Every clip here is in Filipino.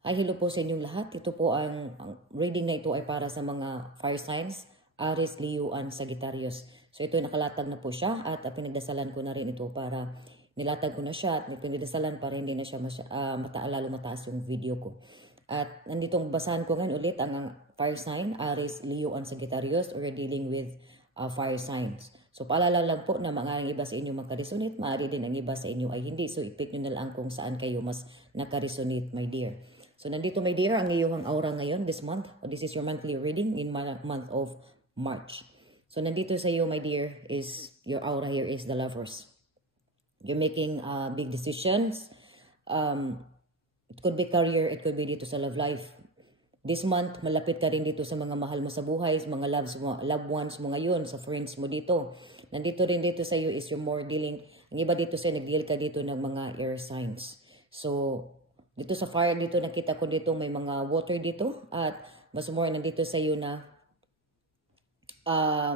Hi, hello po sa inyong lahat. Ito po ang reading na ito ay para sa mga fire signs, Aries, Leo, and Sagittarius. So ito ay nakalatag na po siya at pinagdasalan ko na rin ito para nilatag ko na siya at pinagdasalan para hindi na siya lalo mataas yung video ko. At nandito basahan ko ngayon ulit ang fire sign, Aries, Leo, and Sagittarius. We're dealing with fire signs. So paalala lang po na maaaring iba sa inyo magka-resonate, maaari din ang iba sa inyo ay hindi. So i-pick nyo na lang kung saan kayo mas naka-resonate, my dear. So nandito, my dear, ang iyong aura ngayon this month. This is your monthly reading in month of March. So nandito sa iyo, my dear, is your aura here is the Lovers. You're making big decisions. It could be career, it could be dito sa love life. This month, malapit ka rin dito sa mga mahal mo sa buhay, sa mga loved ones mo ngayon, sa friends mo dito. Nandito rin dito sa iyo is your more dealing. Ang iba dito sa nag-deal ka dito ng mga air signs. So dito sa fire, dito nakita ko dito may mga water dito at mas more nandito sa iyo na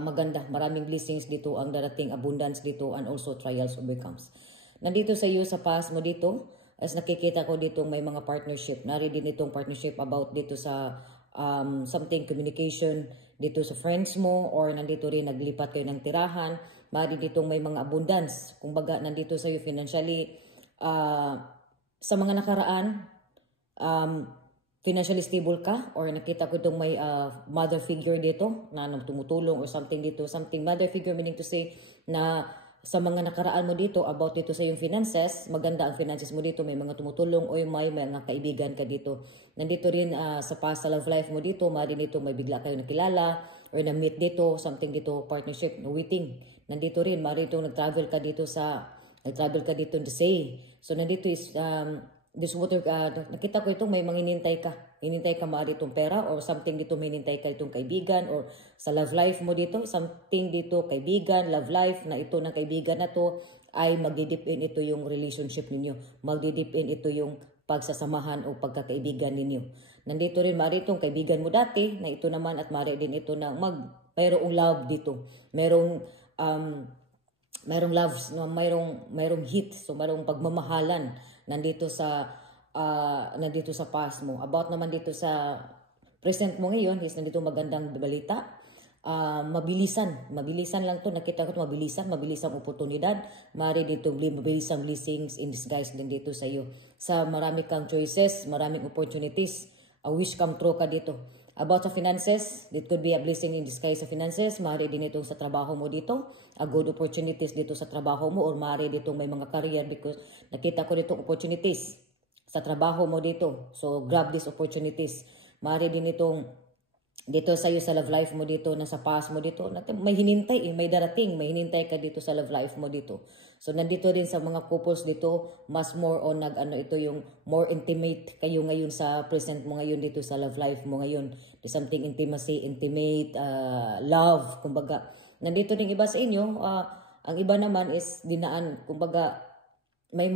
maganda. Maraming blessings dito ang darating, abundance dito and also trials overcomes. Nandito sa iyo sa past mo dito, as nakikita ko dito may mga partnership. Nari din itong partnership about dito sa something communication dito sa friends mo or nandito rin naglipat kayo ng tirahan. Mari ditong may mga abundance. Kumbaga nandito sa iyo financially, sa mga nakaraan, financially stable ka or nakita ko itong may mother figure dito na tumutulong or something dito. Something mother figure meaning to say na sa mga nakaraan mo dito about dito sa yung finances, maganda ang finances mo dito, may mga tumutulong o may mga kaibigan ka dito. Nandito rin sa past love life mo dito, maaari dito may bigla kayo nakilala or na-meet dito, something dito, partnership, waiting. Nandito rin, maaari dito nag-travel ka dito in the sea. So nandito is this water, nakita ko itong may mga hinintay ka maaari itong pera or something dito may hinintay ka itong kaibigan or sa love life mo dito, something dito kaibigan, love life na ito ng kaibigan na to ay magdidip in ito yung relationship ninyo, magdidip in ito yung pagsasamahan o pagkakaibigan ninyo. Nandito rin maaari itong kaibigan mo dati na ito naman at maaari din ito na mayroong love dito, mayroong love, mayroong hit, so mayroong pagmamahalan nandito sa past mo. About naman dito sa present mo ngayon is nandito magandang balita. Mabilisan lang to, nakita ko mabilisang oportunidad. Mari dito mabilisang blessings in disguise din dito sa iyo. Sa marami kang choices, maraming opportunities, a wish come true ka dito. About sa finances, it could be a blessing in disguise sa finances. Maaari din itong sa trabaho mo dito. A good opportunities dito sa trabaho mo or maaari dito may mga career because nakita ko dito opportunities sa trabaho mo dito. So, grab these opportunities. Maaari din itong dito sa iyo sa love life mo dito, na sa past mo dito. May hinintay, may darating, may hinintay ka dito sa love life mo dito. So, nandito din sa mga couples dito, mas more on ito yung more intimate kayo ngayon sa present mo ngayon dito sa love life mo ngayon. There's something intimacy, intimate, love, kumbaga. Nandito din iba sa inyo, ang iba naman is dinaan, kumbaga, may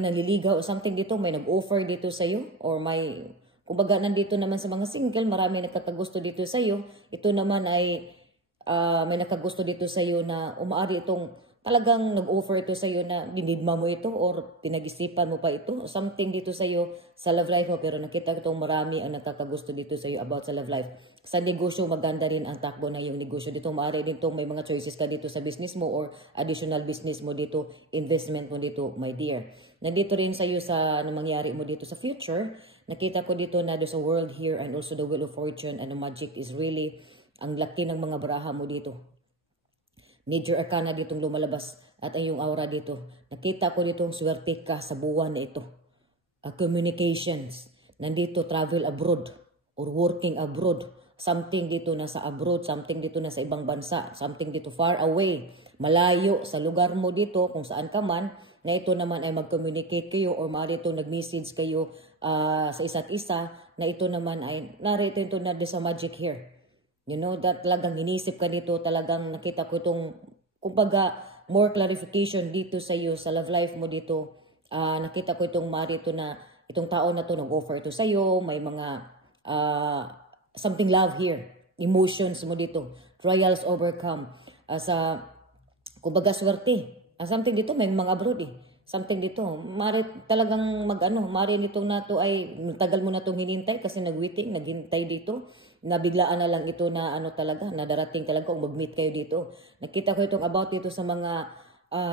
naliligaw o something dito, may nag-offer dito sa iyo or kumbaga nandito naman sa mga single, marami nagkakagusto dito sa iyo. Ito naman ay may nakagusto dito sa iyo na umaari itong talagang nag-offer ito sa iyo na dinidma mo ito or pinag-isipan mo pa ito. Something dito sa iyo sa love life mo pero nakita ko itong marami ang nagkakagusto dito sa iyo about sa love life. Sa negosyo, maganda rin ang takbo na yung negosyo dito. Maaari din itong may mga choices ka dito sa business mo or additional business mo dito, investment mo dito, my dear. Nandito rin sa iyo sa mangyari mo dito sa future. Nakita ko dito na there's a world here and also the wheel of fortune and the magic is really ang laki ng mga baraha mo dito. Major arcana ditong lumalabas at ang iyong aura dito. Nakita ko ditong swerte ka sa buwan na ito. Communications. Nandito travel abroad or working abroad. Something dito na sa abroad, something dito na sa ibang bansa, something dito far away, malayo sa lugar mo dito kung saan ka man, na ito naman ay mag-communicate kayo or maaari ito nag-message kayo sa isa't isa, na ito naman ay narito ito na sa magic here. You know, that talagang inisip ka dito, talagang nakita ko itong, kumbaga, more clarification dito sa iyo, sa love life mo dito. Nakita ko itong marito na, itong tao na to nag-offer ito sa iyo, may mga something love here, emotions mo dito, trials overcome, kumbaga swerte. Something dito, may mga abroad Something dito. Mari talagang mari nitong nato ay tagal mo na itong hinintay kasi naghintay dito. Nabiglaan na lang ito na talaga, na darating talaga kung mag-meet kayo dito. Nakita ko itong about dito sa mga,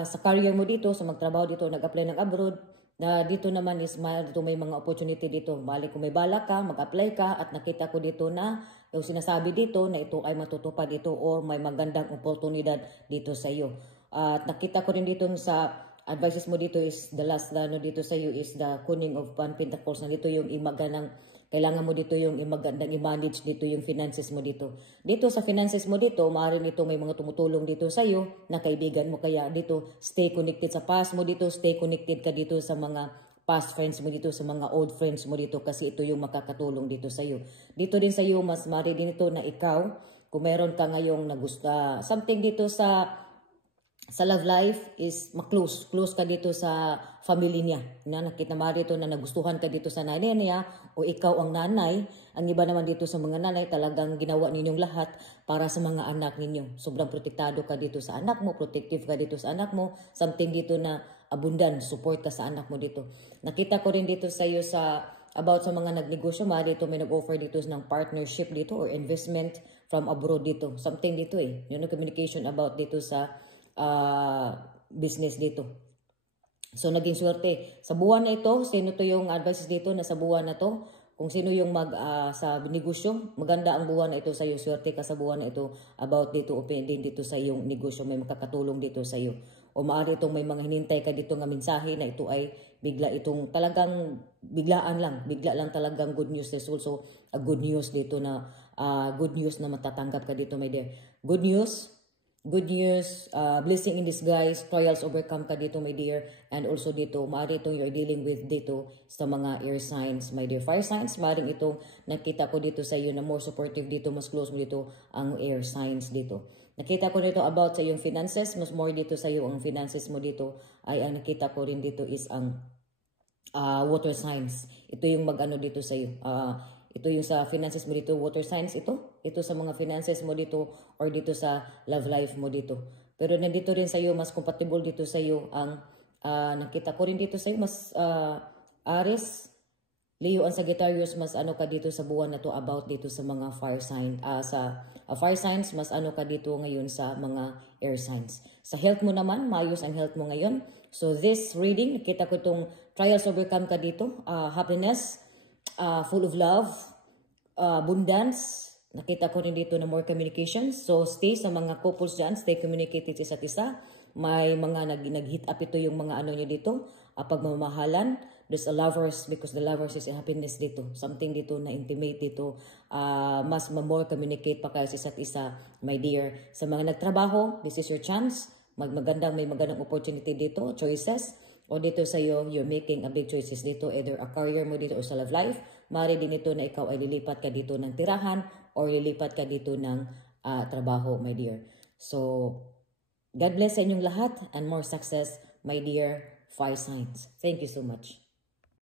sa career mo dito, sa magtrabaho dito, nag-apply ng abroad. Na dito naman is dito may mga opportunity dito. Bali kung may balak ka, mag-apply ka at nakita ko dito na yung sinasabi dito na ito ay matutupad dito or may magandang oportunidad dito sa iyo. At nakita ko rin dito sa advices mo dito is the last dito sa iyo is the Queen of Pentacles na dito yung imaganang kailangan mo dito yung magandang i-manage dito yung finances mo dito. Dito sa finances mo dito, maaaring dito may mga tumutulong dito sa iyo na kaibigan mo. Kaya dito, stay connected sa past mo dito, stay connected ka dito sa mga past friends mo dito, sa mga old friends mo dito kasi ito yung makakatulong dito sa iyo. Dito din sa iyo, mas maaari din ito na ikaw, kung meron ka ngayong something dito sa love life is close ka dito sa family niya. Nakita marito na nagustuhan ka dito sa nanay niya o ikaw ang nanay. Ang iba naman dito sa mga nanay talagang ginawa ninyong lahat para sa mga anak ninyo. Sobrang protektado ka dito sa anak mo, protective ka dito sa anak mo. Something dito na abundant, support ka sa anak mo dito. Nakita ko rin dito sa iyo about sa mga nagnegosyo, dito may nag-offer dito ng partnership dito or investment from abroad dito. Something dito yung communication about dito sa business dito. So, naging swerte. Sa buwan na ito, sino to yung advices dito na sa buwan na to? Kung sino yung sa negosyo, maganda ang buwan na ito sa iyo. Swerte ka sa buwan na ito about dito, opinion dito sa iyong negosyo. May makakatulong dito sa iyo. O maaari itong may mga hinintay ka dito nga mensahe na ito ay bigla itong talagang bigla lang talagang good news. There's also a good news dito na good news na matatanggap ka dito, my dear. Good news, blessing in disguise, trials overcome ka dito, my dear. And also dito, maaari itong you're dealing with dito sa mga air signs, my dear. Fire signs, maaari itong nakita ko dito sa iyo na more supportive dito, mas close mo dito ang air signs dito. Nakita ko dito about sa iyong finances, mas more dito sa iyo ang finances mo dito ay ang nakita ko rin dito is ang water signs. Ito yung dito sa iyo. Ito yung sa finances mo dito, water signs ito. Ito sa mga finances mo dito or dito sa love life mo dito. Pero nandito rin sa iyo, mas compatible dito sa iyo ang nakita ko rin dito sa iyo, mas Aries, Leo and Sagittarius, mas ka dito sa buwan na to about dito sa mga fire sign. Sa fire signs, mas ka dito ngayon sa mga air signs. Sa health mo naman, maayos ang health mo ngayon. So this reading, nakita ko itong trials overcome ka dito, happiness, full of love, abundance. Nakita ko rin dito na more communication. So stay sa mga couples dyan, stay communicated sa isa't isa. May mga nag-hit up ito yung mga nyo dito, pagmamahalan. There's a lovers because the lovers is a happiness dito. Something dito na intimate dito. Mas more communicate pa kayo sa isa't isa, my dear. Sa mga nagtrabaho, this is your chance. May magandang opportunity dito, choices. O dito sa iyo, you're making a big choices dito, either a career mo dito or sa love life. Maaari din ito na ikaw ay lilipat ka dito ng tirahan or lilipat ka dito ng trabaho, my dear. So, God bless sa inyong lahat and more success, my dear fire signs. Thank you so much.